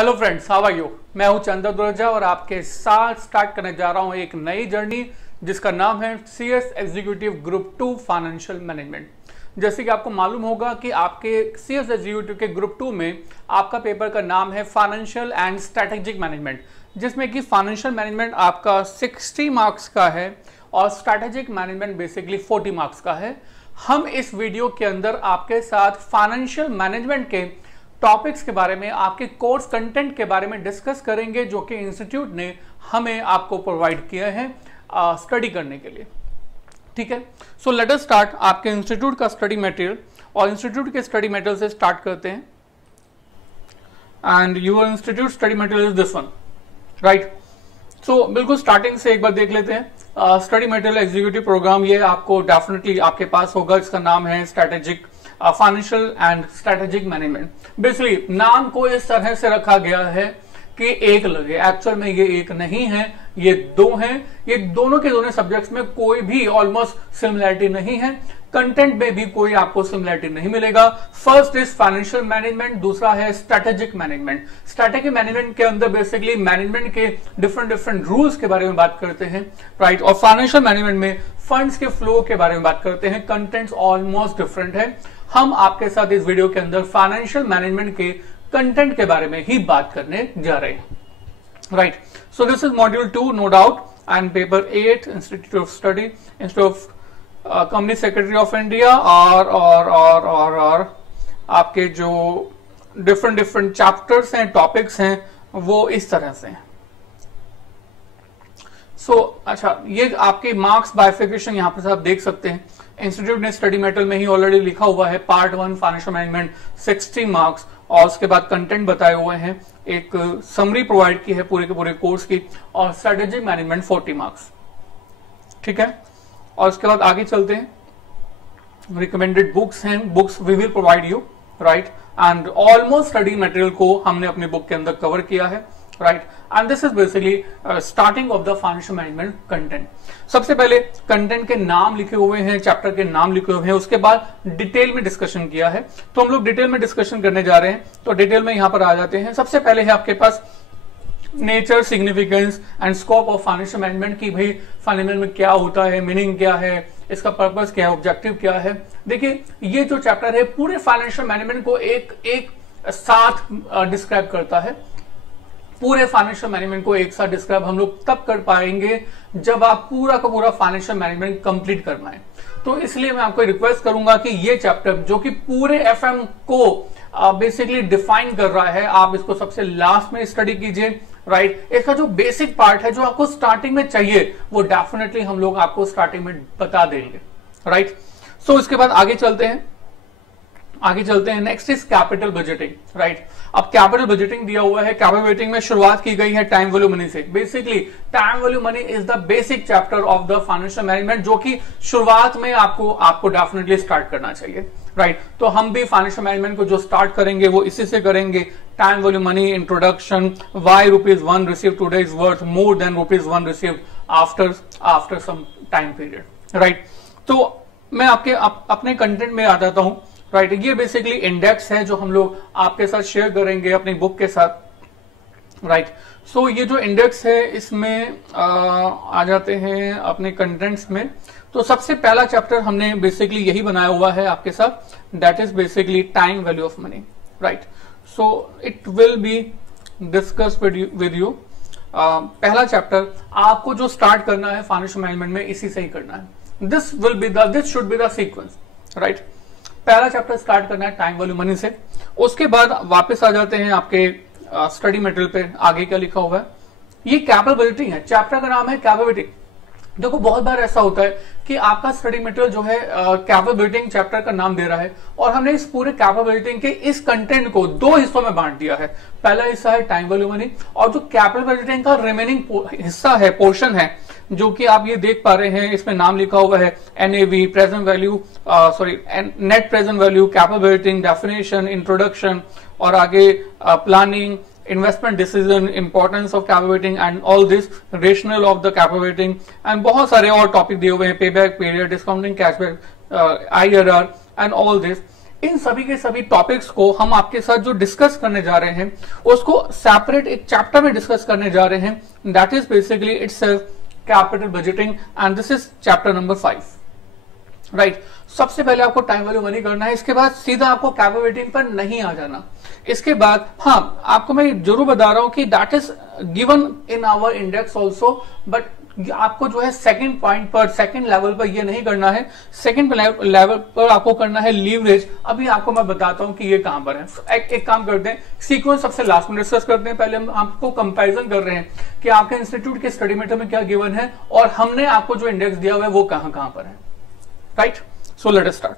Hello friends, how are you. मैं हूं चंद्र दुर्जा और आपके साथ स्टार्ट करने जा रहा हूं एक नई जर्नी जिसका नाम है CS executive group 2 financial management. जैसे कि आपको मालूम होगा कि आपके सीएस एग्जीक्यूटिव के ग्रुप 2 में आपका पेपर का नाम है फाइनेंशियल एंड स्ट्रैटेजिक मैनेजमेंट, जिसमें कि फाइनेंशियल मैनेजमेंट आपका 60 मार्क्स का है और स्ट्रैटेजिक मैनेजमेंट बेसिकली 40 मार्क्स का है। हम इस वीडियो के अंदर आपके साथ फाइनेंशियल मैनेजमेंट के टॉपिक्स के बारे में, आपके कोर्स कंटेंट के बारे में डिस्कस करेंगे जो कि इंस्टीट्यूट ने हमें आपको प्रोवाइड किया है स्टडी करने के लिए। ठीक है, सो लेट अस स्टार्ट आपके इंस्टीट्यूट का स्टडी मटेरियल, और इंस्टीट्यूट के स्टडी मटेरियल से स्टार्ट करते हैं। And your institute study material is this one, right. So बिल्कुल स्टार्टिंग से एक बार देख लेते हैं। स्टडी मटेरियल एग्जीक्यूटिव प्रोग्राम, ये आपको डेफिनेटली आपके पास होगा, इसका नाम है strategic financial and strategic management. Basically नाम को इस तरह से रखा गया है कि एक लगे, एक्चुअल में ये एक नहीं है, ये दो हैं। ये दोनों के दोनों सब्जेक्ट्स में कोई भी ऑलमोस्ट सिमिलैरिटी नहीं है, कंटेंट में भी कोई आपको सिमिलैरिटी नहीं मिलेगा। फर्स्ट इज फाइनेंशियल मैनेजमेंट, दूसरा है स्ट्रैटेजिक मैनेजमेंट। स्ट्रैटेजिक मैनेजमेंट के अंदर बेसिकली मैनेजमेंट के डिफरेंट रूल्स के बारे में बात करते हैं, राइट। और फाइनेंशियल मैनेजमेंट में फंड्स के फ्लो के बारे में बात करते हैं। कंटेंट्स ऑलमोस्ट डिफरेंट है। हम आपके साथ इस वीडियो के अंदर फाइनेंशियल मैनेजमेंट के कंटेंट के बारे में ही बात करने जा रहे हैं, right. So this is module 2 no doubt, and paper 8 institute of study, institute of company secretary of India, और आपके जो डिफरेंट चैप्टर्स हैं, टॉपिक्स हैं, वो इस तरह से हैं। अच्छा, ये आपके मार्क्स बाइफिकेशन यहां पर आप देख सकते हैं। इंस्टीट्यूट ने स्टडी मटेरियल में ही ऑलरेडी लिखा हुआ है पार्ट 1 फाइनेंशियल मैनेजमेंट 60 मार्क्स, और उसके बाद कंटेंट बताए हुए हैं, एक समरी प्रोवाइड की है पूरे के पूरे कोर्स की, और स्ट्रेटेजिक मैनेजमेंट 40 मार्क्स। ठीक है, और उसके बाद आगे चलते हैं। रिकमेंडेड बुक्स हैं, books we will provide you, right. And almost study material को हमने अपने बुक के अंदर कवर किया है, right. And this is basically starting of the financial management content. सबसे पहले कंटेंट के नाम लिखे हुए हैं, चैप्टर के नाम लिखे हुए हैं, उसके बाद डिटेल में डिस्कशन किया है। तो हम लोग डिटेल में डिस्कशन करने जा रहे हैं, तो डिटेल में यहां पर आ जाते हैं। सबसे पहले है आपके पास nature, significance and scope of financial management, की भाई फाइनेंशियल में क्या होता है, मीनिंग क्या है, इसका पर्पस क्या है, ऑब्जेक्टिव क्या है। देखिए, ये जो चैप्टर है पूरे फाइनेंशियल मैनेजमेंट को एक साथ डिस्क्राइब करता है। पूरे फाइनेंशियल मैनेजमेंट को एक साथ डिस्क्राइब हम लोग तब कर पाएंगे जब आप पूरा का पूरा फाइनेंशियल मैनेजमेंट कंप्लीट कर पाए। तो इसलिए मैं आपको रिक्वेस्ट करूंगा कि ये चैप्टर जो कि पूरे एफएम को बेसिकली डिफाइन कर रहा है, आप इसको सबसे लास्ट में स्टडी कीजिए, राइट। इसका जो बेसिक पार्ट है जो आपको स्टार्टिंग में चाहिए, वो डेफिनेटली हम लोग आपको स्टार्टिंग में बता देंगे, राइट। सो इसके बाद आगे चलते हैं। Next is capital budgeting, right. अब कैपिटल बजटिंग दिया हुआ है। कैपिटल बजटिंग में शुरुआत की गई है टाइम वैल्यू मनी से। Basically time value money is the basic chapter of the financial management, जो कि शुरुआत में आपको डेफिनेटली स्टार्ट करना चाहिए, राइट। तो हम भी फाइनेंशियल मैनेजमेंट को जो स्टार्ट करेंगे वो इसी से करेंगे। Time value money introduction, why ₹1 receive today is worth more than ₹1 receive after some time period, right. तो मैं अपने कंटेंट में आ जाता हूं, राइट। ये बेसिकली इंडेक्स है जो हम लोग आपके साथ शेयर करेंगे अपनी बुक के साथ, राइट। सो ये जो इंडेक्स है इसमें आ जाते हैं अपने कंटेंट्स में। तो सबसे पहला चैप्टर हमने बेसिकली यही बनाया हुआ है आपके साथ, that is basically time value of money, right. So it will be discuss with you. पहला चैप्टर आपको जो स्टार्ट करना है फाइनेंशियल मैनेजमेंट में, इसी से ही करना है। This should be the sequence, right. पहला चैप्टर स्टार्ट करना है टाइम वैल्यू मनी से। उसके बाद वापस आ जाते हैं आपके स्टडी मटेरियल पे। आगे क्या लिखा हुआ है, ये कैपिटल बजटिंग है, चैप्टर का नाम है कैपिटल बजटिंग। देखो, बहुत बार ऐसा होता है कि आपका स्टडी मटेरियल जो है कैपिटल बजटिंग चैप्टर का नाम दे रहा है, और हमने इस पूरे कैपिटल बजटिंग के इस कंटेंट को 2 हिस्सों में बांट दिया है। पहला हिस्सा है टाइम वैल्यू मनी, और जो कैपिटल बजटिंग का रिमेनिंग हिस्सा है, पोर्शन है, जो कि आप ये देख पा रहे हैं, इसमें नाम लिखा हुआ है NAV, present value, net present value, capital budgeting, definition, introduction, और आगे planning, investment decision, importance of capitalizing and all this, rationale of the capitalizing, and बहुत सारे और टॉपिक दिए हुए हैं, payback period, discounting, cashback, IRR and all this। इन सभी के सभी टॉपिक्स को हम आपके साथ जो डिस्कस करने जा रहे हैं उसको सेपरेट एक चैप्टर में डिस्कस करने जा रहे हैं, that is basically itself capital budgeting and this is chapter number 5, right. सबसे पहले आपको टाइम वैल्यू मनी करना है, इसके बाद सीधा आपको कैपिटल बजटिंग पर नहीं आ जाना। इसके बाद हाँ, आपको मैं जरूर बता रहा हूं कि that is given in our index also, but आपको जो है सेकंड पॉइंट पर, सेकंड लेवल पर ये नहीं करना है, सेकंड लेवल पर आपको करना है लीवरेज। अभी आपको मैं बताता हूं कि ये कहां पर है। एक काम करते हैं, सीक्वेंस सबसे लास्ट में डिस्कस करते हैं। पहले हम आपको कंपैरिजन कर रहे हैं कि आपके इंस्टीट्यूट के स्टडी मेटर में क्या गिवन है और हमने आपको जो इंडेक्स दिया हुआ है वो कहां कहां पर है, राइट। सो लेट अस स्टार्ट।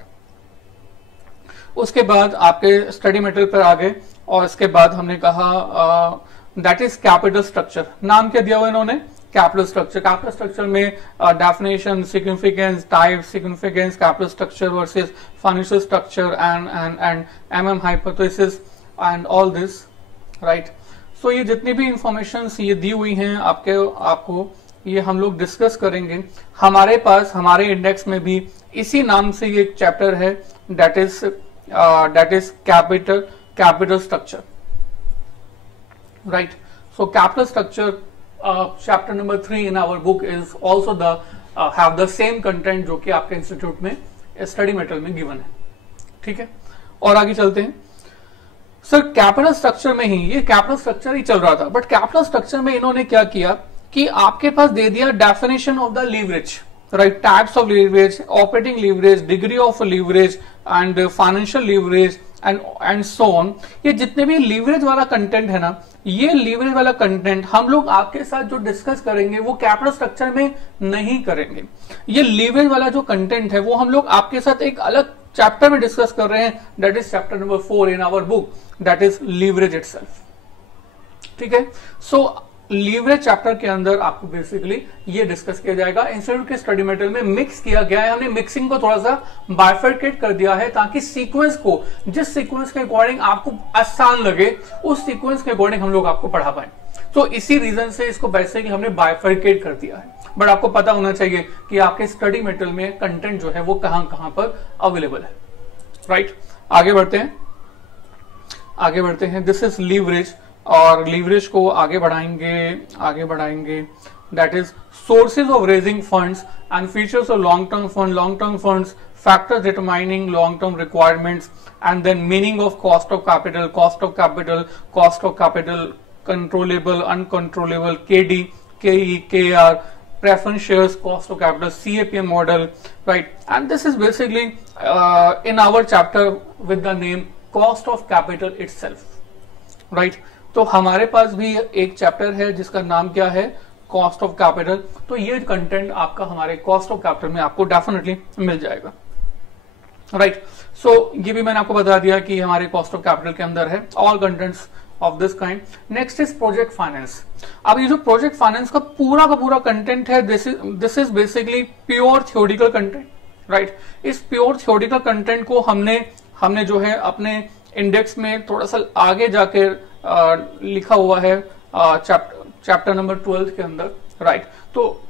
उसके बाद आपके स्टडी मेटेरियल पर आ गए और इसके बाद हमने कहा दैट इज कैपिटल स्ट्रक्चर। नाम क्या दिया हुआ इन्होंने, कैपिटल स्ट्रक्चर। कैपिटल स्ट्रक्चर में definition, significance, type, significance, capital structure versus financial structure and MM hypothesis and all this, right. So ये जितनी भी इंफॉर्मेशन ये दी हुई हैं आपको ये हम लोग डिस्कस करेंगे। हमारे पास हमारे इंडेक्स में भी इसी नाम से ये एक चैप्टर है, that is capital structure, right. So capital structure chapter number 3 in our book is also have the same content जो कि आपके इंस्टीट्यूट में स्टडी मटेरियल में गिवन है, ठीक है। और आगे चलते हैं। सर कैपिटल स्ट्रक्चर में ही, ये कैपिटल स्ट्रक्चर ही चल रहा था, बट कैपिटल स्ट्रक्चर में इन्होंने क्या किया कि आपके पास दे दिया definition of the leverage, right, types of leverage, operating leverage, degree of leverage and financial leverage and so on. ये जितने भी लीवरेज वाला कंटेंट है ना, ये लीवरेज वाला कंटेंट हम लोग आपके साथ जो डिस्कस करेंगे वो कैपिटल स्ट्रक्चर में नहीं करेंगे। ये लीवरेज वाला जो कंटेंट है वो हम लोग आपके साथ एक अलग चैप्टर में डिस्कस कर रहे हैं, that is chapter number 4 in our book, that is leverage itself, ठीक है। सो लीवरेज चैप्टर के अंदर आपको बेसिकली ये डिस्कस किया जाएगा। इंस्टीट्यूट के स्टडी मटेरियल में मिक्स किया गया है, हमने मिक्सिंग को थोड़ा सा बाइफर्केट कर दिया है ताकि सीक्वेंस को, जिस सीक्वेंस के अकॉर्डिंग आपको आसान लगे उस सीक्वेंस के अकॉर्डिंग हम लोग आपको पढ़ा पाए। तो इसी रीजन से इसको बेसिकली हमने बाइफर्केट कर दिया है। बट आपको पता होना चाहिए कि आपके स्टडी मटेरियल में कंटेंट जो है वो कहां कहां पर अवेलेबल है, राइट। आगे बढ़ते हैं। दिस इज लीवरेज, और लीवरेज को आगे बढ़ाएंगे that is sources of raising funds and features of long term funds, factors determining long term requirements and then meaning of cost of capital, controllable, uncontrollable, KD, KE, KR, preference shares, cost of capital, CAPM model, right? And this is basically in our chapter with the name cost of capital itself, right? तो हमारे पास भी एक chapter है जिसका नाम क्या है, cost of capital. तो ये कंटेंट आपका हमारे कॉस्ट ऑफ कैपिटल में आपको डेफिनेटली मिल जाएगा, राइट। सो ये भी मैंने आपको बता दिया कि हमारे कॉस्ट ऑफ कैपिटल के अंदर है all contents of this kind. Next is project finance. अब ये जो प्रोजेक्ट फाइनेंस का पूरा कंटेंट है, this is basically pure theoretical content, right. इस प्योर थ्योरेटिकल कंटेंट को हमने जो है अपने इंडेक्स में थोड़ा सा आगे जाके लिखा हुआ है चैप्टर नंबर 12 के अंदर, राइट। तो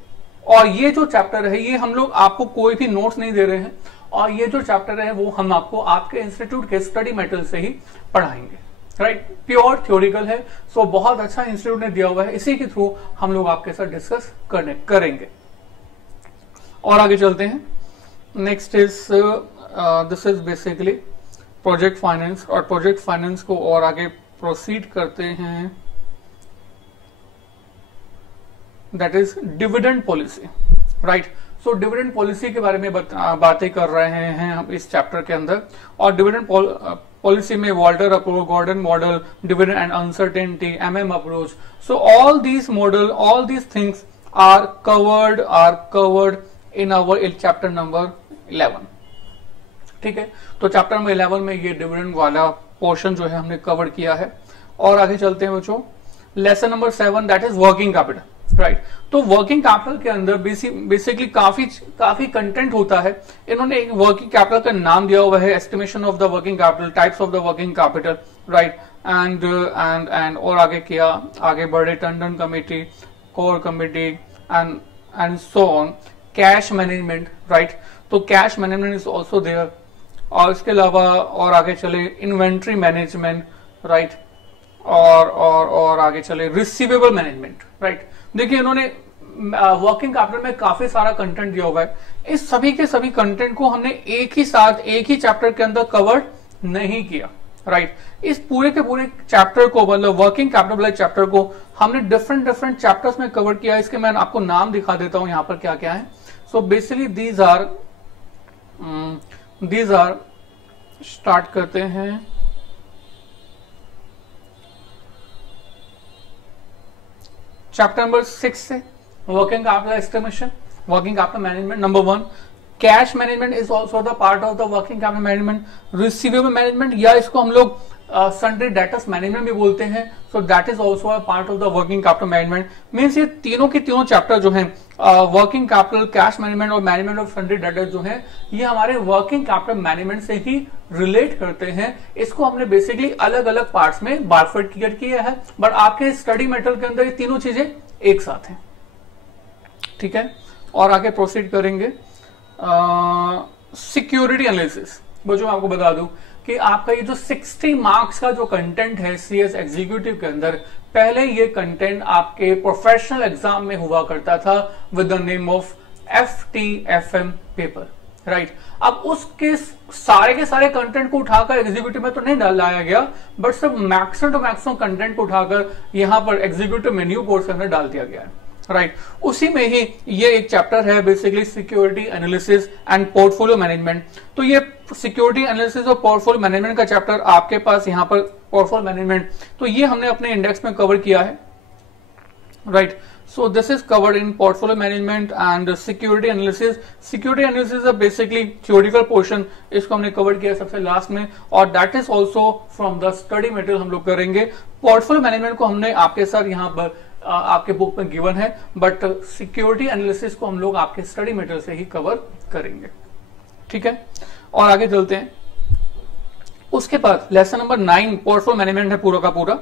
और ये जो चैप्टर है ये हम लोग आपको कोई भी नोट्स नहीं दे रहे हैं, और ये जो चैप्टर है वो हम आपको आपके इंस्टीट्यूट के स्टडी मटेरियल से ही पढ़ाएंगे, राइट। प्योर थ्योरिकल है, सो बहुत अच्छा इंस्टीट्यूट ने दिया हुआ है, इसी के थ्रू हम लोग आपके साथ डिस्कस करेंगे। और आगे चलते हैं। Next is this is basically project finance, और प्रोजेक्ट फाइनेंस को और आगे प्रोसीड करते हैं, that is dividend policy, right. So dividend policy के बारे में बातें कर रहे हैं हम इस चैप्टर के अंदर। और डिविडेंड पॉलिसी में Walter approach, Gordon model, dividend and uncertainty, MM approach, so all these model, all these things are covered in our chapter number 11, ठीक है। तो चैप्टर नंबर 11 में ये डिविडेंड वाला पोर्शन जो है हमने कवर किया है। और आगे चलते हैं बच्चों, lesson number 7 that is working capital, right. तो वर्किंग कैपिटल के अंदर बेसिकली काफी कंटेंट होता है। इन्होंने एक वर्किंग कैपिटल का नाम दिया हुआ है, estimation of the working capital, types of the working capital, right. And और आगे बढ़े Tandon committee, core committee and so on. Cash management, right. तो cash management is also there, और इसके अलावा और आगे चले इन्वेंट्री मैनेजमेंट, राइट, और आगे चले रिसीवेबल मैनेजमेंट, राइट। देखिए इन्होंने वर्किंग कैपिटल में काफी सारा कंटेंट दिया हुआ है। इस सभी के सभी कंटेंट को हमने एक ही साथ एक ही चैप्टर के अंदर कवर नहीं किया, राइट। इस पूरे के पूरे चैप्टर को, मतलब वर्किंग कैपिटल वाले चैप्टर को हमने डिफरेंट डिफरेंट चैप्टर्स में कवर किया है। इसके मैं आपको नाम दिखा देता हूं यहां पर क्या क्या है। So basically these are start करते हैं चैप्टर नंबर 6 से, working capital estimation, working capital management. Number 1, cash management is also the part of the working capital management. Receivable management, या इसको हम लोग सन्ड्री डेटर्स मैनेजमेंट भी बोलते हैं, so that is also a part of the working capital management. Means ये तीनों के तीनों चैप्टर जो हैं, वर्किंग कैपिटल, कैश मैनेजमेंट और मैनेजमेंट ऑफ सन्ड्री डेटर्स जो है, ये हमारे वर्किंग कैपिटल मैनेजमेंट से ही रिलेट करते हैं। इसको हमने बेसिकली अलग अलग पार्ट्स में बाइफरकेट किया है, बट आपके स्टडी मेटेरियल के अंदर ये तीनों चीजें एक साथ हैं, ठीक है। और आगे प्रोसीड करेंगे। सिक्योरिटी एनालिसिस, वो जो मैं आपको बता दूं कि आपका ये जो 60 मार्क्स का जो कंटेंट है सीएस एग्जीक्यूटिव के अंदर, पहले ये कंटेंट आपके प्रोफेशनल एग्जाम में हुआ करता था with the name of FTFM paper, right. अब उसके सारे के सारे कंटेंट को उठाकर एग्जीक्यूटिव में तो नहीं लाया गया, बट सिर्फ मैक्सिमम टू मैक्सिमम कंटेंट को उठाकर यहां पर एग्जीक्यूटिव में न्यू कोर्स के अंदर डाल दिया गया है, राइट। उसी में ही ये एक चैप्टर है basically security analysis and portfolio management. तो ये सिक्योरिटी एनालिसिस और पोर्टफोलियो मैनेजमेंट का चैप्टर आपके पास यहाँ पर पोर्टफोलियो मैनेजमेंट, तो ये हमने अपने इंडेक्स में कवर किया है, right. So this is covered in portfolio management and security analysis. Security analysis basically theoretical portion, इसको हमने कवर किया सबसे लास्ट में, और that is also from the study material हम लोग करेंगे। पोर्टफोलियो मैनेजमेंट को हमने आपके साथ यहाँ पर आपके बुक में गिवन है, बट सिक्योरिटी एनालिसिस को हम लोग आपके स्टडी मटेरियल से ही कवर करेंगे, ठीक है। और आगे चलते हैं। उसके बाद लेसन नंबर 9 पोर्टफोलियो मैनेजमेंट है पूरा का पूरा।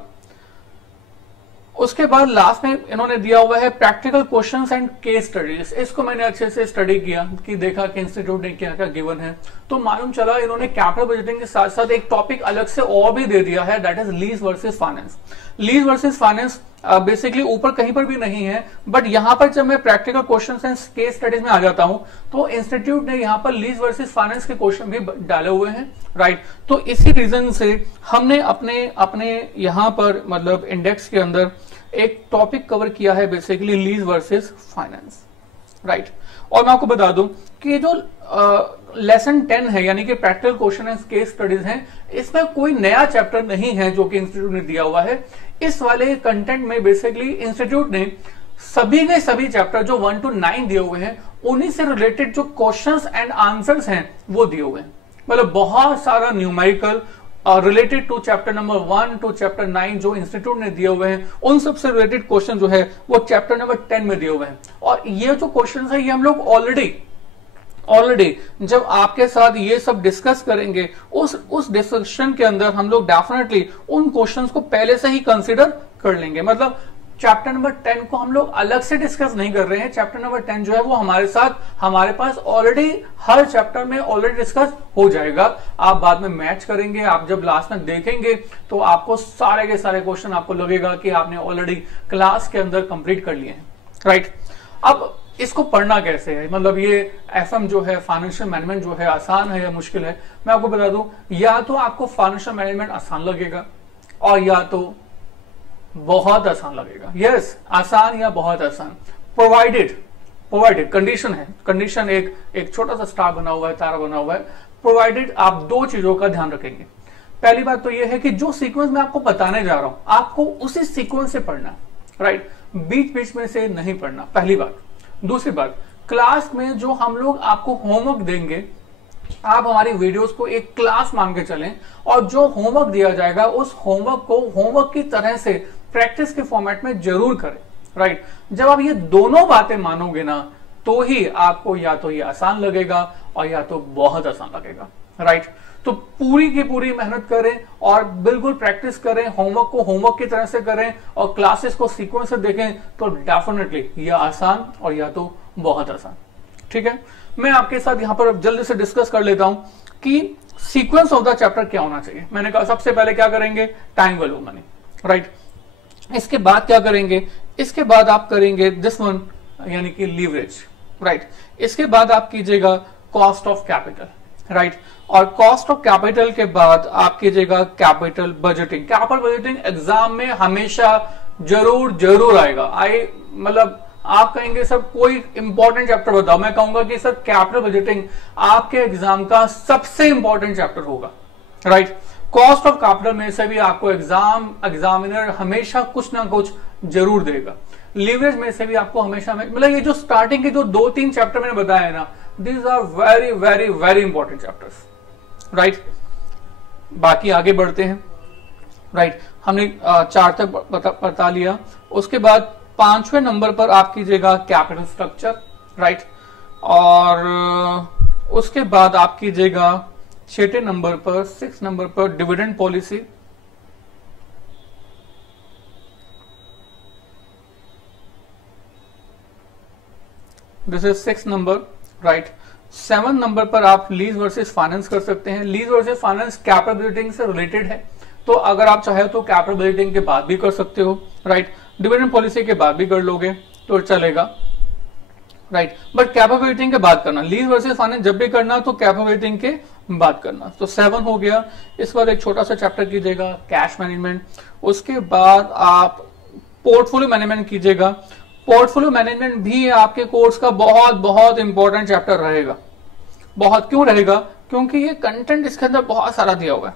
उसके बाद लास्ट में इन्होंने दिया हुआ है practical questions and case studies. इसको मैंने अच्छे से स्टडी किया कि देखा कि इंस्टीट्यूट ने क्या क्या गिवन है, तो मालूम चला इन्होंने कैपिटल बजटिंग के साथ साथ एक टॉपिक अलग से और भी दे दिया है, that is lease versus finance. Lease versus finance basically ऊपर कहीं पर भी नहीं है, बट यहां पर जब मैं practical questions and case studies में आ जाता हूं तो इंस्टीट्यूट ने यहां पर लीज वर्सेस फाइनेंस के क्वेश्चन भी डाले हुए हैं, राइट। तो इसी रीजन से हमने अपने यहां पर मतलब इंडेक्स के अंदर एक टॉपिक कवर किया है basically lease versus finance, right. और मैं आपको बता दूं कि जो लेसन 10 है यानी कि practical question and case studies हैं, इसमें कोई नया चैप्टर नहीं है जो कि इंस्टीट्यूट ने दिया हुआ है। इस वाले कंटेंट में बेसिकली इंस्टीट्यूट ने सभी के सभी चैप्टर जो 1 to 9 दिए हुए हैं, उन्हीं से रिलेटेड जो क्वेश्चंस एंड आंसर्स हैं वो दिए हुए हैं। मतलब बहुत सारा numerical related to chapter number 1 to chapter 9 जो इंस्टीट्यूट ने दिए हुए हैं, उन सबसे रिलेटेड क्वेश्चन जो है वो चैप्टर नंबर 10 में दिए हुए हैं। और ये जो क्वेश्चन है ये हम लोग ऑलरेडी जब आपके साथ ये सब डिस्कस करेंगे, उस डिस्कशन के अंदर हम लोग डेफिनेटली उन क्वेश्चंस को पहले से ही कंसीडर कर लेंगे। मतलब चैप्टर नंबर 10 को हम लोग अलग से डिस्कस नहीं कर रहे हैं। चैप्टर नंबर 10 जो है वो हमारे पास ऑलरेडी हर चैप्टर में ऑलरेडी डिस्कस हो जाएगा। आप बाद में मैच करेंगे, आप जब लास्ट में देखेंगे तो आपको सारे के सारे क्वेश्चन आपको लगेगा कि आपने ऑलरेडी क्लास के अंदर कंप्लीट कर लिए हैं, राइट। अब इसको पढ़ना कैसे है, मतलब ये एफएम जो है फाइनेंशियल मैनेजमेंट जो है आसान है या मुश्किल है, मैं आपको बता दूं या तो आपको फाइनेंशियल मैनेजमेंट आसान लगेगा और या तो बहुत आसान लगेगा। यस, आसान या बहुत आसान, प्रोवाइडेड कंडीशन है, कंडीशन एक छोटा सा स्टार बना हुआ है, तारा बना हुआ है। प्रोवाइडेड आप दो चीजों का ध्यान रखेंगे। पहली बात तो यह है कि जो सीक्वेंस मैं आपको बताने जा रहा हूं आपको उसी सीक्वेंस से पढ़ना, राइट, बीच बीच में से नहीं पढ़ना, पहली बात। दूसरी बात, क्लास में जो हम लोग आपको होमवर्क देंगे, आप हमारी वीडियोस को एक क्लास मान के चलें और जो होमवर्क दिया जाएगा उस होमवर्क को होमवर्क की तरह से प्रैक्टिस के फॉर्मेट में जरूर करें, राइट। जब आप ये दोनों बातें मानोगे ना तो ही आपको या तो ये आसान लगेगा और या तो बहुत आसान लगेगा, राइट। तो पूरी की पूरी मेहनत करें और बिल्कुल प्रैक्टिस करें, होमवर्क को होमवर्क की तरह से करें और क्लासेस को सीक्वेंस से देखें तो डेफिनेटली ये आसान और या तो बहुत आसान, ठीक है। मैं आपके साथ यहां पर जल्दी से डिस्कस कर लेता हूं कि सीक्वेंस ऑफ द चैप्टर क्या होना चाहिए। मैंने कहा सबसे पहले क्या करेंगे, टाइम वैल्यू मनी, राइट। इसके बाद क्या करेंगे, इसके बाद आप करेंगे दिस वन, यानी कि लीवरेज, राइट। इसके बाद आप कीजिएगा कॉस्ट ऑफ कैपिटल, राइट। और कॉस्ट ऑफ कैपिटल के बाद आप कीजिएगा capital budgeting. Capital budgeting exam में हमेशा जरूर आएगा। मतलब आप कहेंगे सर कोई इंपॉर्टेंट चैप्टर बताओ, मैं कहूंगा कि सर कैपिटल बजटिंग आपके एग्जाम का सबसे इंपॉर्टेंट चैप्टर होगा, राइट। कॉस्ट ऑफ कैपिटल में से भी आपको एग्जामिनर हमेशा कुछ ना कुछ जरूर देगा। लीवरेज में से भी आपको हमेशा, मतलब ये जो स्टार्टिंग के जो 2-3 चैप्टर मैंने बताया है ना, these are very very very important chapters, right. बाकी आगे बढ़ते हैं, राइट। हमने 4 तक बता लिया। उसके बाद 5वें नंबर पर आप कीजिएगा कैपिटल स्ट्रक्चर, राइट। और उसके बाद आप कीजिएगा 6 नंबर पर 6 नंबर पर dividend policy, this is 6 number, right. 7 number पर आप लीज वर्सेस फाइनेंस कर सकते हैं। Lease versus finance capital budgeting से रिलेटेड है, तो अगर आप चाहे तो कैपिटल बजटिंग के बाद भी कर सकते हो, राइट। डिविडेंड पॉलिसी के बाद भी कर लोगे तो चलेगा, राइट। बट कैपिटल बजटिंग के बाद करना, लीज वर्सेस फाइनेंस जब भी करना तो कैपिटल बजटिंग के बाद करना। तो 7 हो गया। इस बार एक छोटा सा चैप्टर कीजिएगा कैश मैनेजमेंट। उसके बाद आप पोर्टफोलियो मैनेजमेंट कीजिएगा। पोर्टफोलियो मैनेजमेंट भी आपके कोर्स का बहुत बहुत इंपॉर्टेंट चैप्टर रहेगा। बहुत क्यों रहेगा, क्योंकि ये कंटेंट इसके अंदर बहुत सारा दिया हुआ है,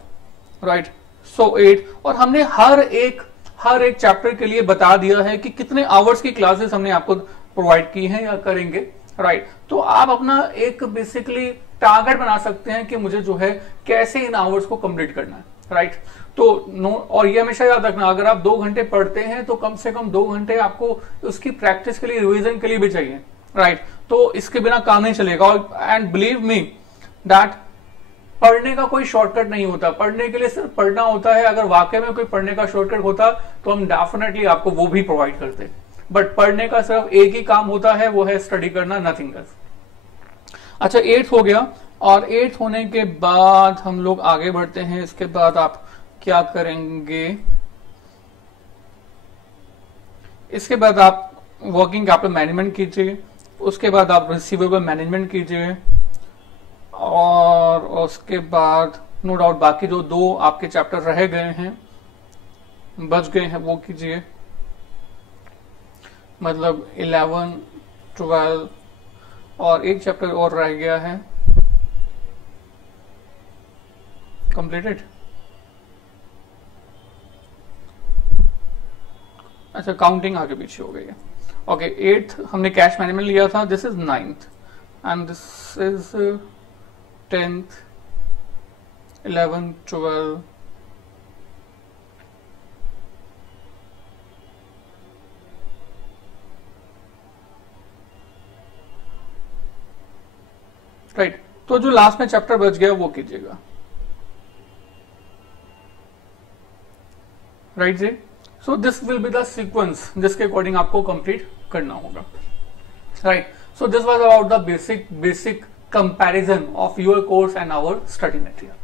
राइट। सो 8, और हमने हर एक चैप्टर के लिए बता दिया है कि कितने आवर्स की क्लासेस हमने आपको प्रोवाइड की हैं या करेंगे, राइट। तो आप अपना एक बेसिकली टारगेट बना सकते हैं कि मुझे जो है कैसे इन आवर्स को कंप्लीट करना है, राइट। तो और ये हमेशा याद रखना, अगर आप 2 घंटे पढ़ते हैं तो कम से कम 2 घंटे आपको उसकी प्रैक्टिस के लिए, रिवीजन के लिए भी चाहिए, राइट। तो इसके बिना काम नहीं चलेगा। एंड बिलीव मी दैट पढ़ने का कोई शॉर्टकट नहीं होता। पढ़ने के लिए सिर्फ पढ़ना होता है। अगर वाकई में कोई पढ़ने का शॉर्टकट होता तो हम डेफिनेटली आपको वो भी प्रोवाइड करते। बट पढ़ने का सिर्फ एक ही काम होता है, वो है स्टडी करना, नथिंग एल्स। अच्छा, 8 हो गया। और 8 होने के बाद हम लोग आगे बढ़ते हैं। इसके बाद आप क्या करेंगे, इसके बाद आप वर्किंग कैपिटल मैनेजमेंट कीजिए। उसके बाद आप रिसीवेबल मैनेजमेंट कीजिए। और उसके बाद नो डाउट बाकी जो 2 आपके चैप्टर रह गए हैं, बच गए हैं, वो कीजिए। मतलब 11, 12 और एक चैप्टर और रह गया है, कंप्लीटेड। अच्छा, काउंटिंग आगे पीछे हो गई है। ओके, 8th हमने कैश मैनेजमेंट लिया था, this is 9th and this is 10th, 11, 12, right. तो जो लास्ट में चैप्टर बच गया वो कीजिएगा, राइट जी। So this will be the sequence जिसके अकॉर्डिंग आपको कंप्लीट करना होगा, right. So this was about the basic comparison of your course and our study material,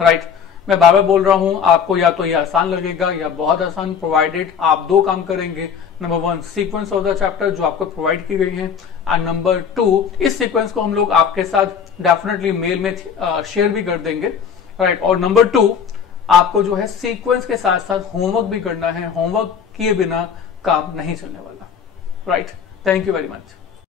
right. मैं बार बार बोल रहा हूं, आपको या तो ये आसान लगेगा या बहुत आसान, प्रोवाइडेड आप 2 काम करेंगे। Number 1 sequence of the chapter जो आपको प्रोवाइड की गई है, एंड नंबर 2 इस सीक्वेंस को हम लोग आपके साथ डेफिनेटली मेल में शेयर भी कर देंगे, राइट। और नंबर 2 आपको जो है सीक्वेंस के साथ साथ होमवर्क भी करना है। होमवर्क किए बिना काम नहीं चलने वाला, right. Thank you very much.